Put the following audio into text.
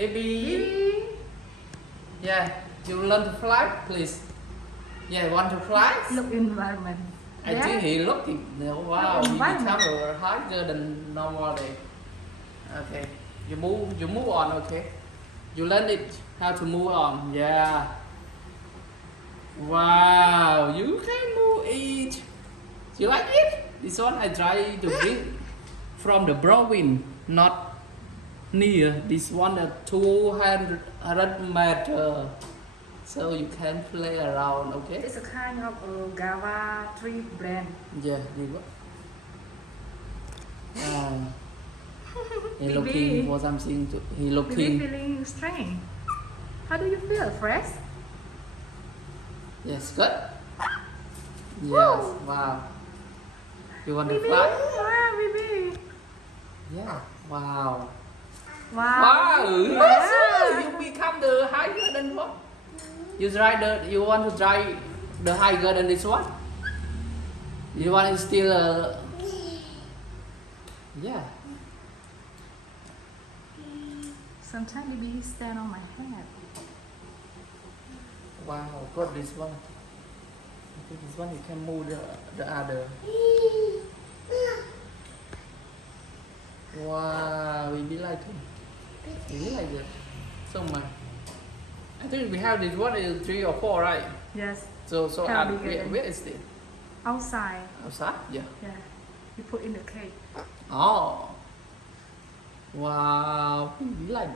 Baby. Yeah, you learn to fly, please. Yeah, want to fly? Look environment. I think he looking. Wow, he become higher than normally. Okay, you move on. Okay, you learn it how to move on. Yeah. Wow, you can move it. You like it? This one I try to bring from the province, not near. This one 200 meter, so you can play around. Okay. It's a kind of Gava tree blend. Yeah, good. He Baby. looking for something to. He Baby looking. feeling strange. How do you feel? Fresh? Yes, good. Yes. Wow. You want to Baby. fly? Wow, baby. Yeah. Wow. Wow. Wow. Yeah. You become the higher than what? You try the. You want to try the higher than this one? You want to still. Yeah. Sometimes baby stand on my head. Wow. Got this one. I think this one you can move the other. Wow. We like it. We like it so much. I think we have this one is 3 or 4, right? Yes. So How big is it? where is it? Outside. Outside? Yeah. Yeah. You put in the cake. Oh. Wow. We like it.